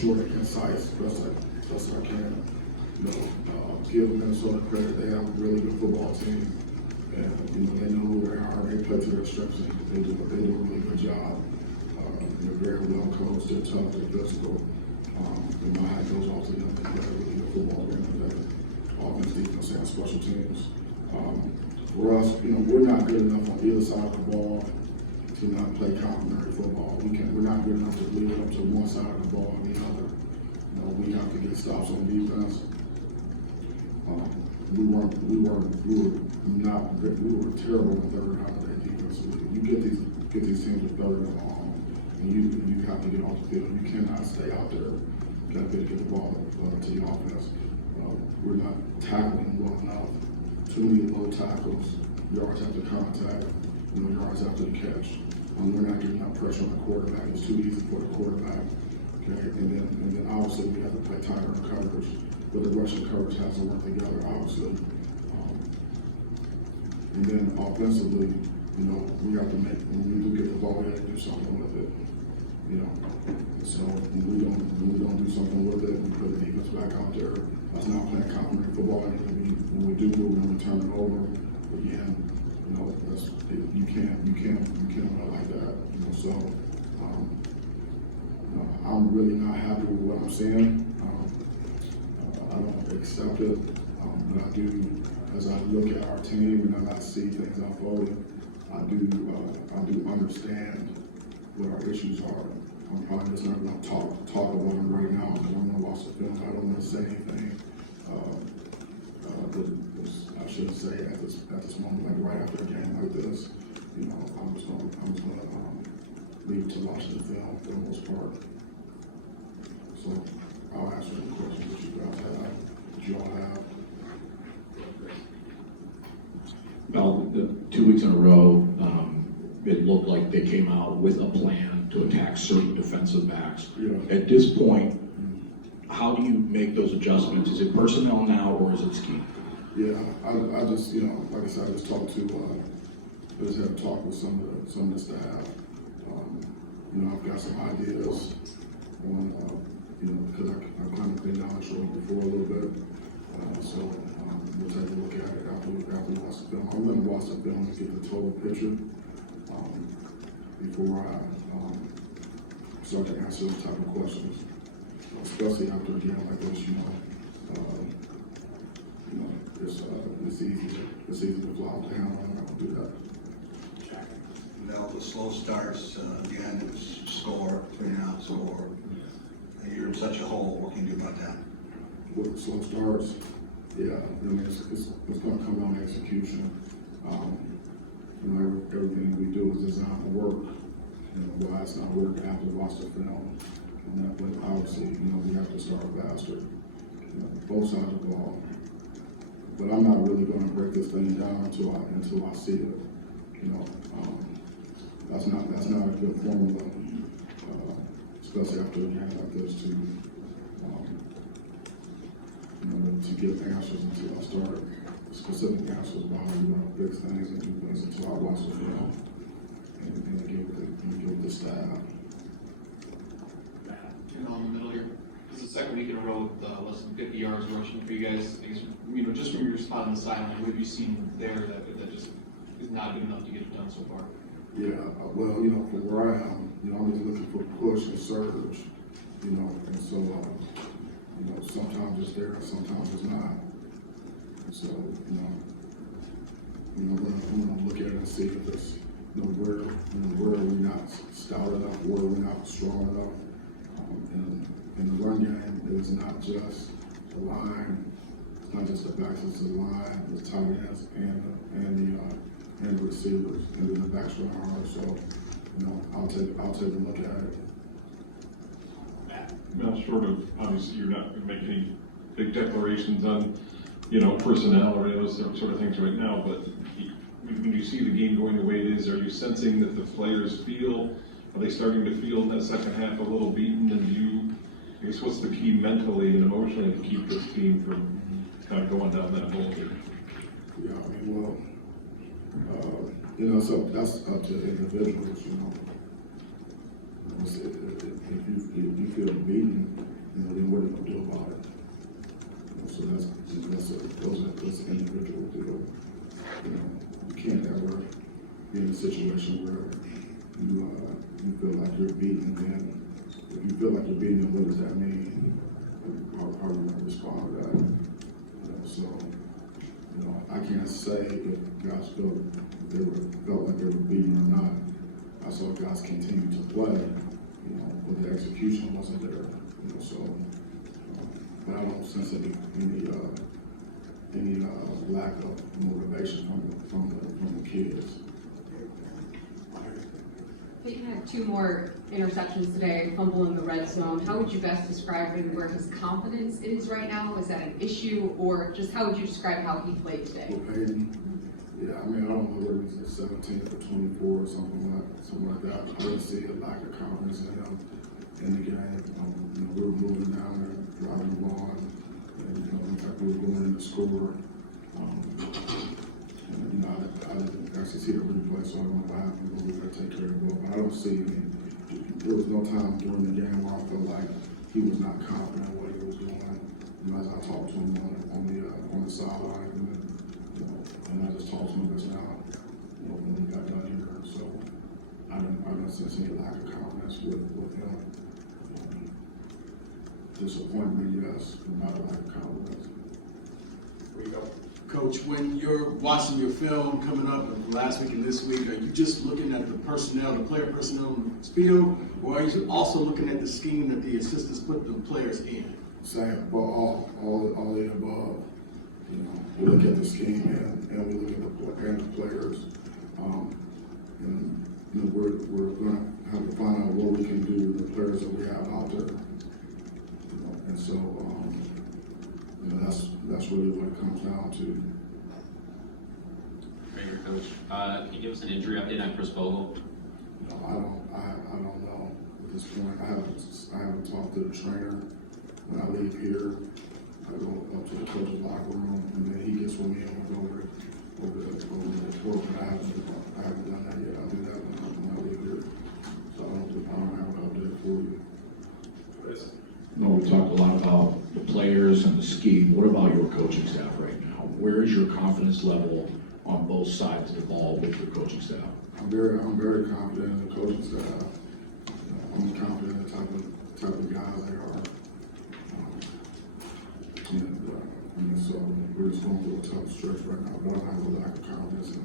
short and concise, best I can. Give Minnesota credit. They have a really good football team, and they know who they are. They play to their strengths. They do a really good job. They're very well coached. They're tough. They're physical. My hat goes off to them. They got a really good football game today. Offense, defense, and special teams. For us, we're not good enough on either side of the ball to not play complementary football. We're not good enough to leave it up to one side of the ball and the other. We have to get stops on defense. We were terrible in third down today defensively. You get these teams with third and long, and you have to get off the field. You cannot stay out there. You got to get the ball to the offense. We're not tackling well enough. Too many low tackles, yards after contact, yards after the catch. We're not getting enough pressure on the quarterback. It's too easy for the quarterback. Okay, and then obviously we have to play tighter in coverage, but the rushing coverage has to work together, obviously. And then offensively, we have to when we do get the ball, we have to do something with it. So when we don't do something with it, we put the defense back out there. That's not playing complementary football. And when we do move and we turn it over, again, you can't run like that. So I'm really not happy with what I'm seeing. I don't accept it, but I do. As I look at our team and as I see things unfolding, I do understand what our issues are. I'm probably just not going to talk about them right now because I'm going to watch the film. I don't want to say anything. I shouldn't say at this moment, like right after a game like this. I'm just going to leave to watch the film for the most part. So I'll answer any questions that you guys have, that you all have. Well, the 2 weeks in a row, it looked like they came out with a plan to attack certain defensive backs. Yeah. At this point, how do you make those adjustments? Is it personnel now or is it scheme? Yeah, I just, like I said, I just talked to, I just had a talk with some of the staff. I've got some ideas on, because I've kind of been down the road before a little bit. So we'll take a look at it after we watch the film. I'm going to watch the film to get the total picture before I start to answer those type of questions. Especially after a game like this, it's easy to fly off the handle. I'm not going to do that. The slow starts, again, it was score, 3.5 score. You're in such a hole. What can you do about that? With slow starts, yeah, it's going to come down to execution. Everything we do is designed to work. Why it's not working after we watch the film. But obviously, we have to start faster. Both sides of the ball. But I'm not really going to break this thing down until I see it. That's not a good formula, especially after a game like this to give answers until I start specific answers about how we're going to fix things and do things until I watch the film and give the staff. In the middle here. This is the second week in a row with less than 50 yards rushing for you guys. I guess, just from your spot on the sideline, what have you seen there that just is not good enough to get it done so far? Yeah, well, from where I am, I'm just looking for push and surge, and so, sometimes it's there, sometimes it's not. And so, I'm gonna look at it and see if it's, where are we not stout enough, where are we not strong enough. And the run game is not just the line, it's not just the backs, it's the line, the tight ends, and the receivers, and then the backs run hard. So, I'll take a look at it. Now, short of, obviously, you're not going to make any big declarations on, personnel or those sort of things right now, but when you see the game going the way it is, are you sensing that the players are they starting to feel in that second half a little beaten? And I guess, what's the key mentally and emotionally to keep this team from kind of going down that hole here? Yeah, so that's up to individuals, If you feel beaten, And then if you feel like you're beating them, what does that mean? How are you gonna respond to that? You know, so, you know, I can't say if guys felt like they were beaten or not. I saw guys continue to play, you know, but the execution wasn't there, you know, so, but I don't sense any lack of motivation from the kids. Peyton had 2 more interceptions today, fumble in the red zone. How would you best describe maybe where his confidence is right now? Is that an issue, or just how would you describe how he played today? With Peyton, yeah, I mean, I don't know whether he's 17 for 24 or something like that. I didn't see a lack of confidence in him in the game. You know, we were moving down there, driving the ball, and you know, in fact, we were going in to score. And you know, I didn't actually see the replay, so I don't know what happened, but we got to take care of the ball. But I don't see any. There was no time during the game where I felt like he was not confident in what he was doing. You know, as I talked to him on the sideline, and I just talked to him just now, you know, when we got done here. So I don't sense any lack of confidence with him. Disappointment, yes, but not a lack of confidence. There you go. Coach, when you're watching your film coming up last week and this week, are you just looking at the personnel, the player personnel in the field, or are you also looking at the scheme that the assistants put the players in? Same, but all the above. You know, we look at the scheme and we look at the players. And you know, we're going to have to find out what we can do with the players that we have out there. You know, and so you know, that's really what it comes down to. Ranger coach, can you give us an injury update on Chris Vogel? You know, I don't know at this point. I haven't talked to the trainer. When I leave here, I go up to the coach's locker room, and then he gets with me and we go over the report. But I haven't done that yet. I'll do that when I leave here. So I don't have an update for you. You know, we talked a lot about the players and the scheme. What about your coaching staff right now? Where is your confidence level on both sides of the ball with your coaching staff? I'm very confident in the coaching staff. I'm confident in the type of guys they are. And so we're just going through a tough stretch right now, but I don't have a lack of confidence in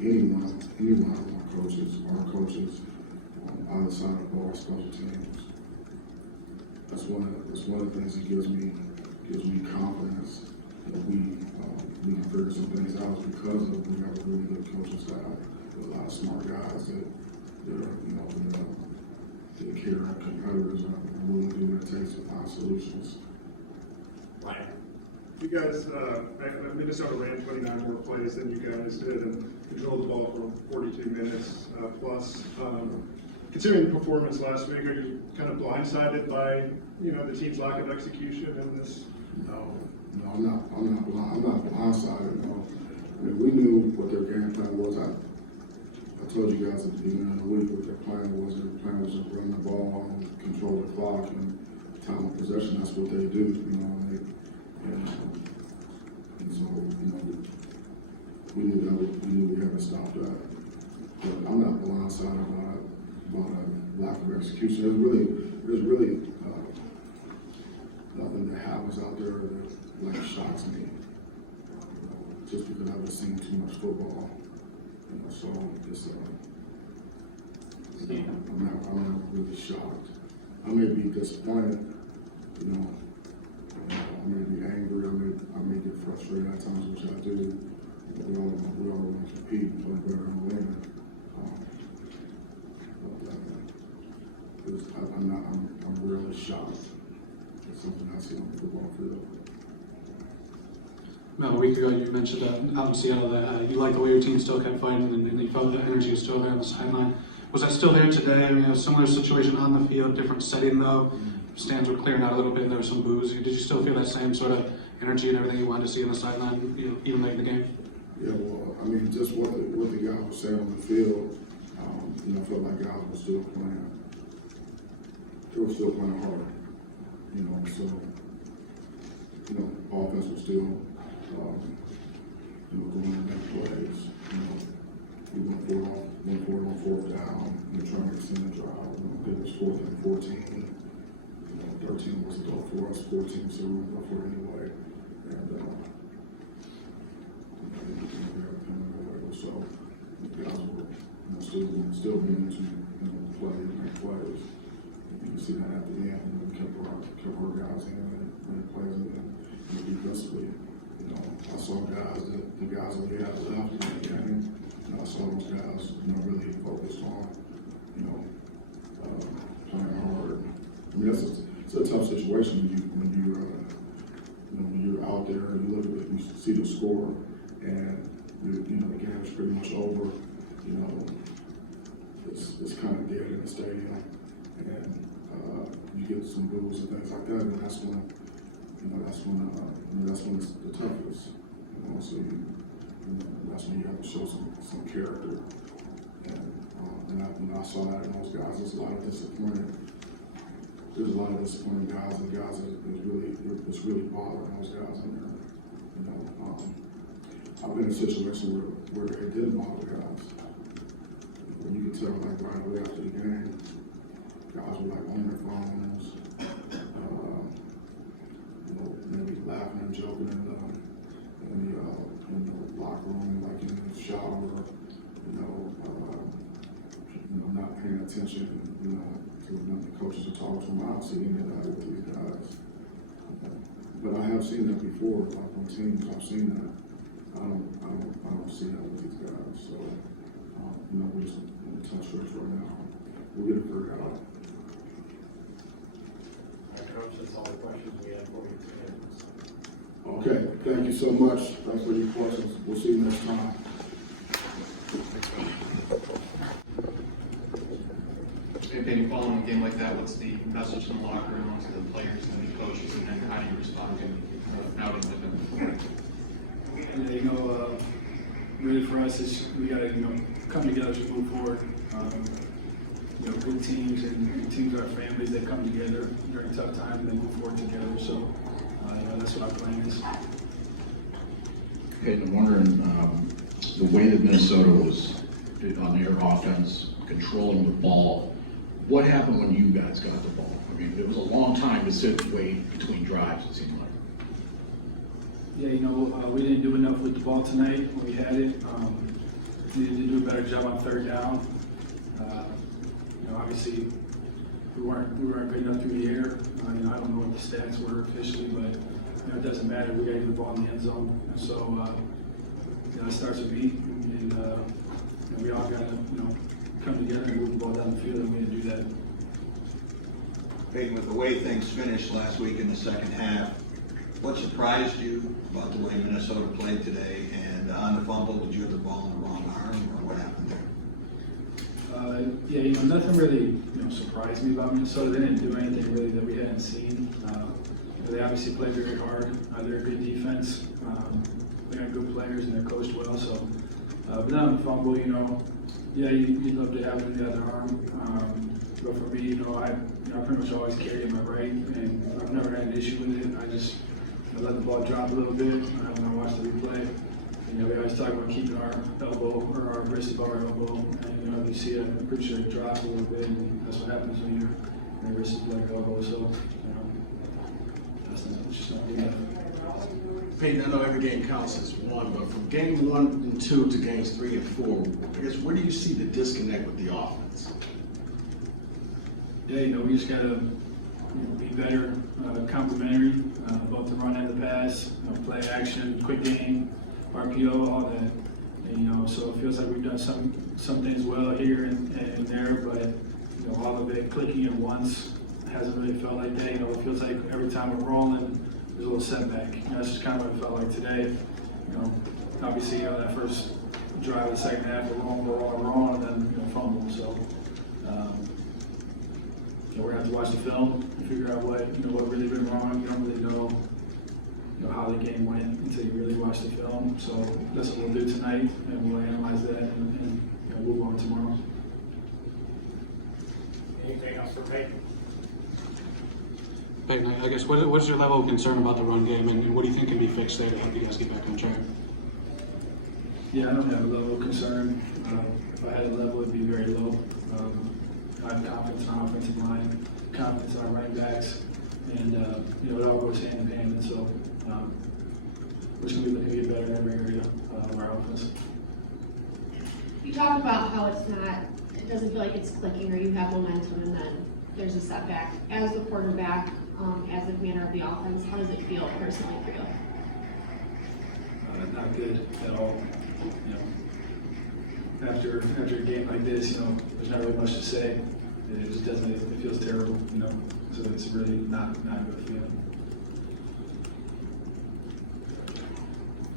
any one of my coaches, our coaches, on either side of the ball, special teams. That's one of the things that gives me confidence that we can figure some things out because we have a really good coaching staff with a lot of smart guys that are, you know, that care our competitors and are willing to do what it takes to find solutions. You guys, Minnesota ran 29 more plays than you guys did and controlled the ball for 42 minutes plus. Considering the performance last week, are you kind of blindsided by, you know, the team's lack of execution in this? No, I'm not blindsided. No. I mean, we knew what their game plan was. I told you guys at the beginning of the week what their plan was. Their plan was to run the ball and control the clock and time of possession. That's what they do, you know. And so, you know, we knew we had to stop that. But I'm not blindsided about a lack of execution. There's really nothing that happens out there that like shocks me. You know, just because I've just seen too much football. You know, so it's I'm not really shocked. I may be disappointed, you know. I may be angry, I may get frustrated at times, which I do. But we all want to compete and play better and win. I'm really shocked at something I see on the football field. About a week ago, you mentioned out in Seattle that you liked the way your team still kept fighting and you felt the energy was still there on the sideline. Was that still there today? I mean, a similar situation on the field, different setting though. Stands were clearing out a little bit and there was some boos. Did you still feel that same sort of energy and everything you wanted to see on the sideline, you know, even late in the game? Yeah, well, I mean, just what the guys were saying on the field, you know, I felt like guys were still playing. They were still playing hard, you know, so, you know, offense was still, you know, going to make plays, you know, we went for it all. went for it on 4th down, and trying to extend the drive. I think it was 4th and 14. 13 was a goal for us, 14, so we went for it anyway. And, so the guys were still being to play and make plays. You can see that at the end, we kept our guys in and players in. And defensively, I saw guys the guys that we had left in the game. I saw those guys, really focused on, playing hard. I mean, it's a tough situation when you're out there and you look at it, you see the score, and the game is pretty much over. It's kind of dead in the stadium, and you get some boos and things like that, and that's when it's the toughest. So that's when you have to show some character, and when I saw that in those guys, there's a lot of disappointed. There's a lot of disappointed guys, and guys it's really bothering those guys in there. I've been in a situation where it did bother guys. When you could tell, like, right away after the game, guys were like on their phones, maybe laughing and joking in the locker room, like in the shower, not paying attention, to when the coaches are talking to them. I don't see any of that with these guys. But I have seen that before, like on teams, I've seen that. I don't see that with these guys. So, we're just in a tough stretch right now. We'll get it figured out. Coach, that's all the questions we have for you today. Okay, thank you so much. Thanks for your questions. We'll see you next time. Maybe following a game like that, what's the message in the locker room to the players and the coaches, and then how do you respond to outing with them? Really for us is we got to come together to move forward. Good teams and teams are families. They come together during tough times and they move forward together. So that's what our plan is. Okay, and I'm wondering, the way that Minnesota was on their offense, controlling the ball, what happened when you guys got the ball? I mean, it was a long time to sit and wait between drives, it seemed like. Yeah, we didn't do enough with the ball tonight when we had it. Needed to do a better job on 3rd down. Obviously, we weren't good enough through the air. I don't know what the stats were officially, but it doesn't matter. We got to get the ball in the end zone. And so it starts with me, and we all got to come together and move the ball down the field, and we didn't do that. Peyton, with the way things finished last week in the second half, what surprised you about the way Minnesota played today? And on the fumble, did you have the ball in the wrong arm, or what happened there? Nothing really surprised me about Minnesota. They didn't do anything really that we hadn't seen. They obviously play very hard. They're a good defense. They got good players and they're coached well. So, but then on the fumble, you'd love to have it in the other arm. But for me, I pretty much always carry my right, and I've never had an issue with it. I just let the ball drop a little bit when I watch the replay. We always talk about keeping our elbow or our wrist above our elbow, and if you see it, I'm pretty sure it drops a little bit, and that's what happens when your wrist is below your elbow. So, that's just not good enough. Peyton, I know every game counts as one, but from game 1 and 2 to games 3 and 4, I guess where do you see the disconnect with the offense? Yeah, we just gotta be better, complementary, both the run and the pass, play action, quick game, RPO, all that. And, so it feels like we've done some things well here and there, but all of it clicking at once hasn't really felt like that. It feels like every time we're rolling, there's a little setback. That's just kind of what it felt like today. Obviously, that first drive of the second half, we're rolling, and then fumble. So. We're gonna have to watch the film and figure out what really went wrong. You don't really know how the game went until you really watch the film. So that's what we'll do tonight, and we'll analyze that and move on tomorrow. Anything else for Peyton? Peyton, I guess what's your level of concern about the run game, and what do you think can be fixed there to help you guys get back on track? Yeah, I don't have a level of concern. if I had a level, it'd be very low. I have confidence in our offensive line, confidence in our running backs, and, it all goes hand in hand, and so, we're just gonna be looking to get better in every area of our offense. You talked about how it doesn't feel like it's clicking or you have momentum and then there's a setback. As the quarterback, as the commander of the offense, how does it feel personally for you? Not good at all. After a game like this, there's not really much to say. It just doesn't, it feels terrible, so it's really not a good feeling.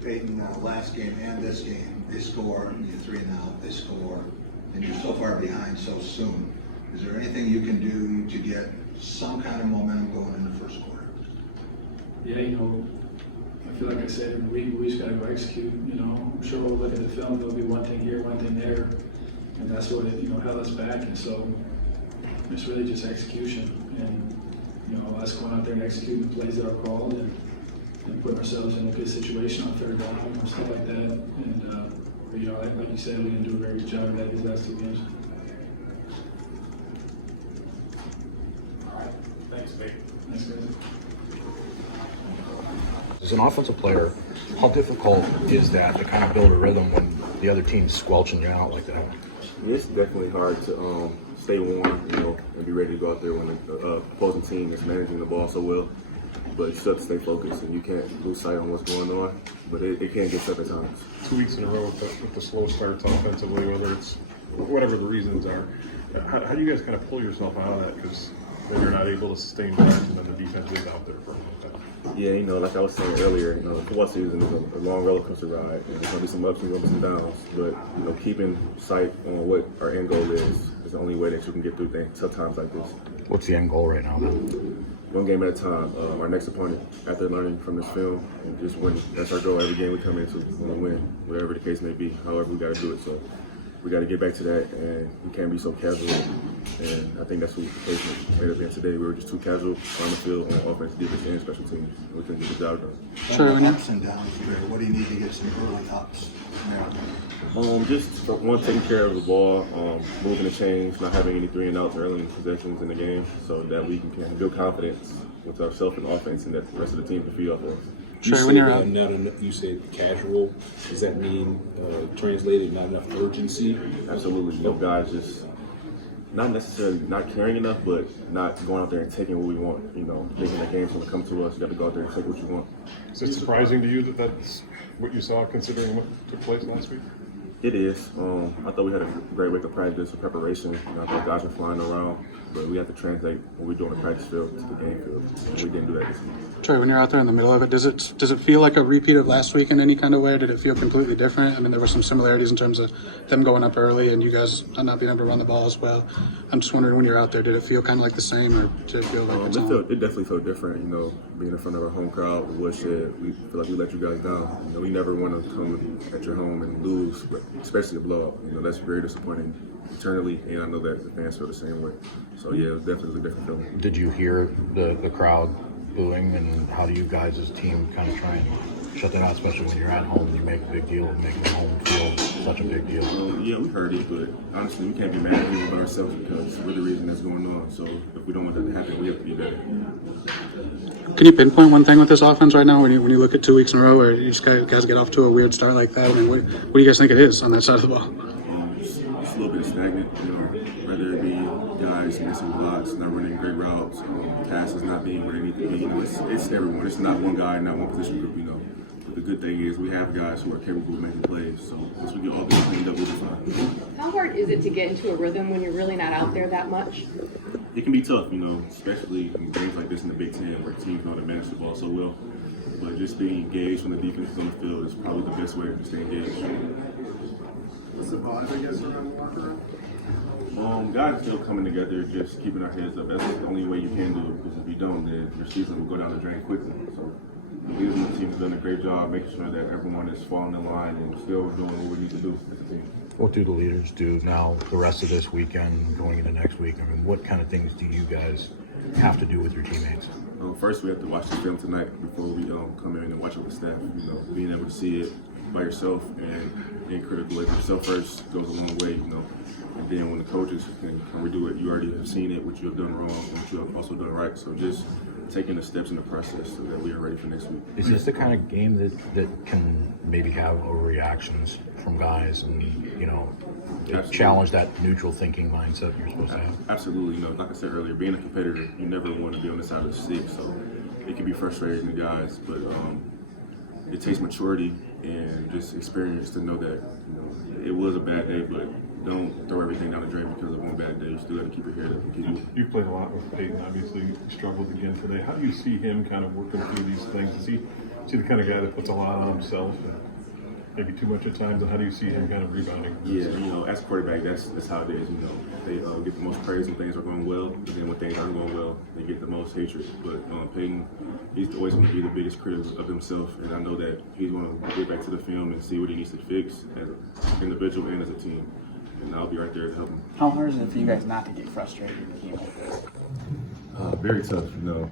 Peyton, last game and this game, they score, you're 3-0, they score, and you're so far behind so soon. Is there anything you can do to get some kind of momentum going in the first quarter? Yeah, I feel like I said every week, we just gotta go execute, I'm sure we'll look at the film, there'll be one thing here, one thing there, and that's what, held us back, and so it's really just execution, and, us going out there and executing the plays that are called, and putting ourselves in a good situation on third down and stuff like that, and, like you said, we didn't do a very good job of that these last 2 games. All right, thanks, Vic. Thanks, guys. As an offensive player, how difficult is that to kind of build a rhythm when the other team's squelching you out like that? It's definitely hard to stay warm, and be ready to go out there when the opposing team is managing the ball so well. But you still have to stay focused, and you can't lose sight on what's going on. But it can get tough at times. 2 weeks in a row with the slow starts offensively, whether it's whatever the reasons are. How do you guys kind of pull yourself out of that? Because then you're not able to sustain drives, and then the defense is out there for a long time. Yeah, like I was saying earlier, the football season is a long roller coaster ride, and there's gonna be some ups and some downs. But keeping sight on what our end goal is the only way that you can get through tough times like this. What's the end goal right now, then? One game at a time. Our next opponent, after learning from this film, and just win. That's our goal. Every game we come into, we want to win, whatever the case may be. However, we got to do it. So we got to get back to that, and we can't be so casual. And I think that's what the case made us in today. We were just too casual on the field, on offense, defense, and special teams. We couldn't get the job done. Sure. Ups and downs here. What do you need to get some early ups? Just one, taking care of the ball, moving the chains, not having any 3 and outs early in possessions in the game, so that we can build confidence with ourselves and offense, and that the rest of the team can feed off of. Sure, when you're you said casual. Does that mean translated not enough urgency? Absolutely. Guys just not necessarily not caring enough, but not going out there and taking what we want. Thinking the game's going to come to us. You got to go out there and take what you want. Is it surprising to you that that's what you saw, considering what took place last week? It is. I thought we had a great week of practice and preparation. I thought guys were flying around, but we have to translate what we do on the practice field to the game field. And we didn't do that this week. Troy, when you're out there in the middle of it, does it feel like a repeat of last week in any kind of way? Did it feel completely different? I mean, there were some similarities in terms of them going up early and you guys not being able to run the ball as well. I'm just wondering, when you're out there, did it feel kind of like the same, or did it feel like it definitely felt different. Being in front of our home crowd, the woodshed, we feel like we let you guys down. We never want to come at your home and lose, but especially a blowout. That's very disappointing internally, and I know that the fans feel the same way. So yeah, it was definitely a different feeling. Did you hear the crowd booing, and how do you guys as a team kind of try and shut that out, especially when you're at home and you make a big deal of making the home feel such a big deal? Yeah, we heard it, but honestly, we can't be mad at people but ourselves, because we're the reason that's going on. So if we don't want that to happen, we have to be better. Can you pinpoint one thing with this offense right now when you look at 2 weeks in a row, or you just guys get off to a weird start like that? I mean, what do you guys think it is on that side of the ball? Just a little bit stagnant, whether it be guys missing blocks, not running great routes, passes not being where they need to be. It's everyone. It's not one guy, not one position group. But the good thing is we have guys who are capable of making plays. So once we get all this cleaned up, we'll be fine. How hard is it to get into a rhythm when you're really not out there that much? It can be tough, especially in games like this in the Big Ten, where teams know how to manage the ball so well. But just being engaged when the defense is on the field is probably the best way to stay engaged. What's the vibe, I guess, around the locker room? Guys are still coming together, just keeping our heads up. That's the only way you can do it, because if you don't, then your season will go down the drain quickly. So the leaders of the team have done a great job making sure that everyone is falling in line and still doing what we need to do as a team. What do the leaders do now, the rest of this weekend, going into next week? I mean, what kind of things do you guys have to do with your teammates? First, we have to watch the film tonight before we come in and watch it with staff. Being able to see it, by yourself and being critical of yourself first goes a long way, you know. And then when the coaches can redo it, you already have seen it, what you have done wrong, and what you have also done right. So just taking the steps in the process so that we are ready for next week. Is this the kind of game that can maybe have overreactions from guys and, you know, challenge that neutral thinking mindset you're supposed to have? Absolutely. You know, like I said earlier, being a competitor, you never want to be on the side of the stick. So it can be frustrating to guys, but it takes maturity and just experience to know that, you know, it was a bad day, but don't throw everything down the drain because of one bad day. You still got to keep your head up and keep moving. You've played a lot with Peyton, obviously struggled again today. How do you see him kind of working through these things? Is he the kind of guy that puts a lot on himself and maybe too much at times? And how do you see him kind of rebounding? Yeah, you know, as a quarterback, that's how it is. You know, they get the most praise when things are going well, and then when things aren't going well, they get the most hatred. But Peyton, he's always going to be the biggest critic of himself, and I know that he's going to get back to the film and see what he needs to fix as an individual and as a team. And I'll be right there to help him. How hard is it for you guys not to get frustrated in a game like this? Very tough, you know.